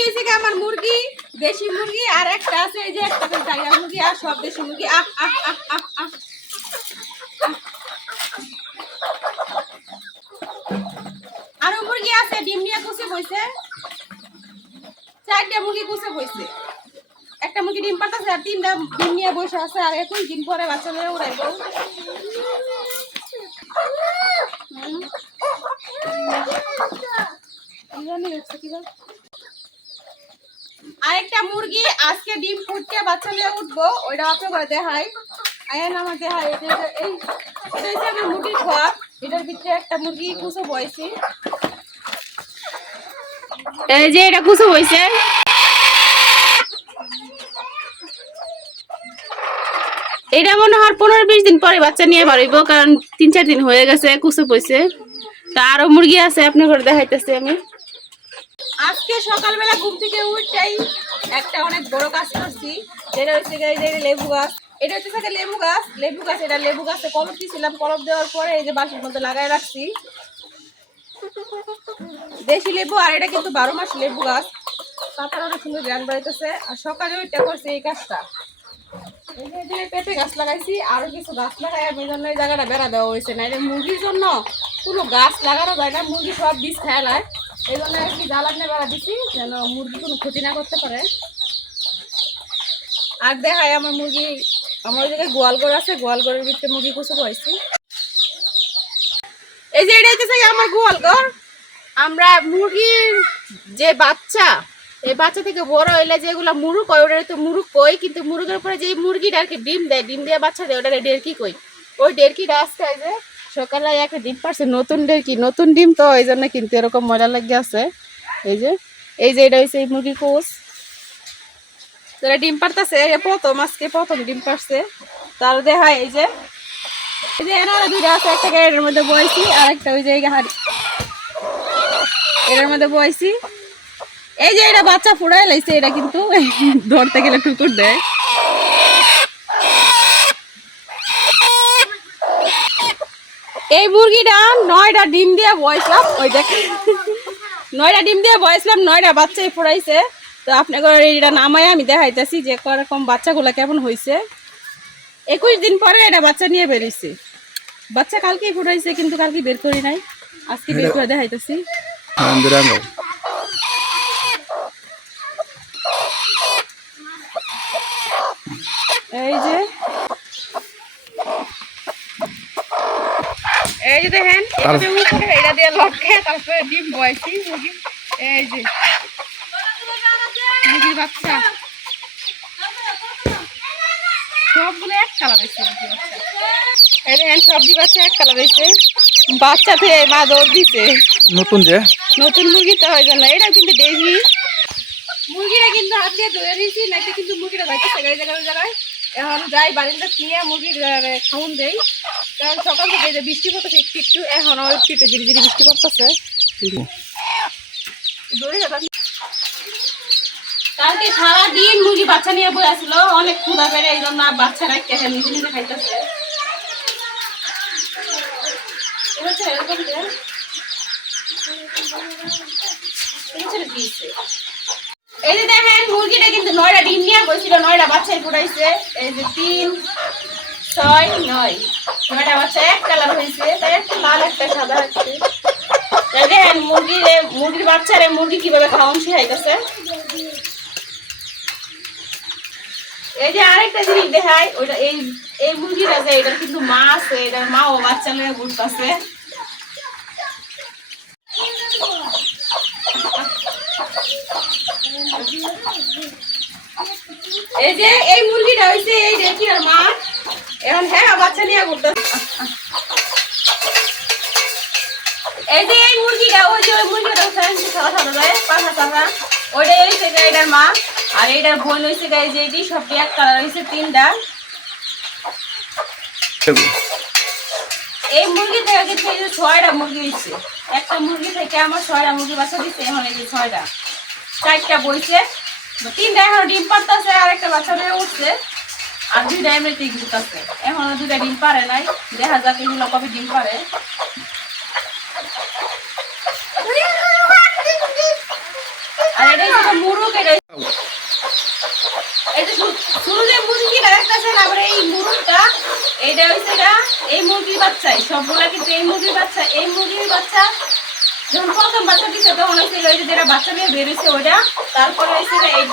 হচ্ছে আমার মুরগি দেশি মুরগি আর একটা আছে এই যে একটা টাইগার মুরগি আর সব দেশি মুরগি। আহ আহ আহ আহ আহ আরও মুরগি আছে ডিম নিয়ে কুচে বইছে। চারটা মুরগি কুচে বইছে। একটা মুরগি ডিম পাতাছে আর তিনটা ডিম নিয়ে বসে আছে আর একুশ দিন পরে বাচ্চা নিয়ে উড়াইব। জানি? আরেকটা মুরগি আজকে ডিম ফুটকে বাচ্চা নিয়ে উঠবো, ওইটা আপনি করে দেখাই। আয়ান আমার দেখাই এই, এটা আমার মুরগির ঘর এটার ভিতরে একটা মুরগি কুচো বয়েছি এই যে এটা কুচো বইছে। এটা মনে হয় পনেরো বিশ দিন পরে বাচ্চা নিয়ে বাড়িব কারণ তিন চার দিন হয়ে গেছে কুচো পইছে তা আরও মুরগি আছে, আপনার ঘরে দেখাইতেছি আমি। আজকে সকালবেলা ঘুম থেকে উঠতেই একটা অনেক বড় কাজ করছি। যেটা হচ্ছে লেবু গাছ। এটা হচ্ছে থাকে লেবু গাছ। লেবু গাছ, এটা লেবু গাছে কলপ দিয়েছিলাম কলপ দেওয়ার পরে এই যে বাসের মধ্যে লাগাই রাখছি। দেশি লেবু, আর এটা কিন্তু বারো মাস লেবু গাছ। পাতার অনেক সুন্দর জ্ঞান বাড়িতেছে আর সকালে ওইটা করছে এই এই পেঁপে গাছ লাগাইছি। আরও কিছু গাছ লাগাই, আমি জন্য এই জায়গাটা বেড়া দেওয়া হয়েছে। না মুরগির জন্য কোনো গাছ লাগানো যায় না। মুরগি সব বীজ খেয়ে নেয়। এই জন্য আর কি জ্বালানে বেড়া দিছি, যেন মুরগি কোনো ক্ষতি না করতে পারে। আর দেখায় আমার মুরগি, আমার ওই গোয়াল ঘর আছে, গোয়াল ঘরের ভিতরে মুরগি কুচু বয়েছি এই যে এটা হচ্ছে আমার গোয়াল ঘর? আমরা মুরগির যে বাচ্চা, এই বাচ্চা থেকে বড় হইলে যেগুলো মুরুক হয় ওটা তো মুরুক কই, কিন্তু মুরগের উপরে যে মুরগিটা আর কি ডিম দেয়, ডিম দিয়ে বাচ্চা দেয় ওটা ডেরকি কই। ওই ডেরকিটা আসতে হয় যে সকালে একটা ডিম পারছে নতুন ডিম ডেরকি নতুন ডিম তো এই জন্য কিন্তু এরকম ময়লা লাগিয়ে আছে। এই যে এই যে এটা হচ্ছে এই মুরগির কোষ। যারা ডিম পারতেছে প্রথম, আজকে প্রথম ডিম পারছে তার দেখায় এই যে এই যে এনারা দুইটা আছে, একটা গাড়ির মধ্যে বয়েছি আর একটা ওই এই হাড়ি এটার মধ্যে বয়েছি এই যে এটা বাচ্চা ফুড়াই লাইছে, এটা কিন্তু ধরতে গেলে টুকুর দেয়। এই মুরগিটা নয়টা ডিম দিয়ে বয়সলাম ওই দেখ নয়টা ডিম দিয়ে বয়সলাম নয়টা বাচ্চাই ফোড়াইছে তো আপনাকে এটা নামায় আমি দেখাইতেছি যে কম বাচ্চাগুলো কেমন হয়েছে একুশ দিন পরে এটা বাচ্চা নিয়ে বেরিয়েছে বাচ্চা কালকেই ফুটাইছে কিন্তু কালকে বের করি নাই। আজকে বের করে দেখাইতেছি Andirango. এই যে এই যে দেখেন এটা দিয়ে লটকে তারপরে ডিম বয়েছি মুরগি। এই যে। মুরগির বাচ্চা। সবগুলো এক কালার হয়েছে এই দেখেন সবজি বাচ্চা এক কালার হয়েছে বাচ্চা থেকে মা দৌড় দিছে। নতুন যে? নতুন মুরগি তো হয় না এটা কিন্তু ডেইলি মুরগিটা কিন্তু হাত দিয়ে ধরে দিয়েছি নাইতে কিন্তু মুরগিটা বাইতেছে গাড়ি জায়গায় জায়গায়। এখন যাই বারিন্দা নিয়ে মুরগির খাউন দেই। কারণ সকাল থেকে যে বৃষ্টি পড়তেছে, একটু একটু, এখন একটু একটু ধীরে ধীরে বৃষ্টি পড়তেছে। কালকে সারাদিন মুরগি বাচ্চা নিয়ে বই আসলো, অনেক ক্ষুদা পেরে এই জন্য বাচ্চা রাখতে নিজে নিজে খাইতেছে। এরকম দেন। এই যে দেখেন, মুরগিটা কিন্তু নয়টা ডিম নিয়ে বসছিল, নয়টা বাচ্চাই ফুটাইছে। এই যে তিন, ছয়, নয়। নয়টা বাচ্চা, এক কালার হয়েছে। তাই একটা লাল, একটা সাদা হচ্ছে মুরগির মুরগির বাচ্চারে মুরগি কীভাবে খাওয়ান শিখাইতেছে। এই যে আরেকটা জিনিস দেখাই, ওইটা এই এই মুরগিটা যে, এটার কিন্তু মা আছে, এটার মা ও বাচ্চা নিয়ে ঘুরতেছে। এই যে, এই মুরগিটা হইছে, এই ডেকির মা? এখন হ্যাঁ বাচ্চা নিয়ে ঘুরতে এই যে, এই মুরগিটা, ওই যে, ওই মুরগিটা সাদা সাদা যায় পাখা সাদা ওইটাই যে এটার মা। আর এইটার বোন হইছে গাই যে এটি, সবটি এক কালার হইছে, তিনটা। এই মুরগি থেকে কিন্তু যে ছয়টা মুরগি হয়েছে একটা মুরগি থেকে আমার ছয়টা মুরগি বাচ্চা দিচ্ছে এখন এই যে ছয়টা। চারটা বইছে, তিনটা এখন ডিম পারতেছে আর একটা বাচ্চা নিয়ে উঠছে, আর দুইটা এমনিতেই ঘুরতেছে এখনও দুইটা ডিম পারে নাই, দেখা যাক এগুলো কবে ডিম পারে আর এটাই মুরগ, এটা এই যে শুরু যে মুরগিটা দেখতেছেন আবার এই মুরগটা, এইটা হচ্ছে এটা এই মুরগির বাচ্চাই সবগুলা কিন্তু এই মুরগির বাচ্চা, এই মুরগির বাচ্চা যখন প্রথম বাচ্চা দিচ্ছে তখন যে যেটা বাচ্চা নিয়ে বেরিয়েছে ওইটা। তারপরে হচ্ছে এই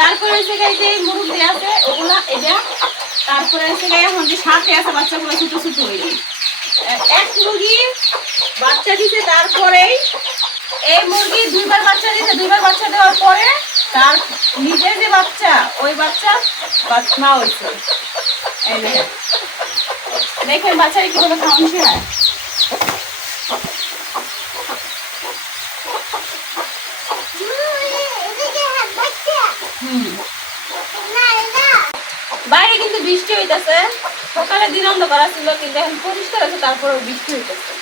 তারপরে গিয়ে এই যে মুরগ আছে, ওগুলা এটা তারপরে হচ্ছে গিয়ে এখন যে সাথে আছে, বাচ্চাগুলো ছোটো ছোটো হয়ে এক মুরগি বাচ্চা দিছে, তারপরেই এই মুরগি দুইবার বাচ্চা দিছে দুইবার বাচ্চা দেওয়ার পরে তার নিজের যে বাচ্চা, ওই বাচ্চা মা হয়েছে। দেখেন। বাচ্চারা বাইরে কিন্তু বৃষ্টি হইতেছে। সকালে দিন অন্ধকার ছিল কিন্তু এখন পরিষ্কার আছে, তারপরেও বৃষ্টি হইতেছে।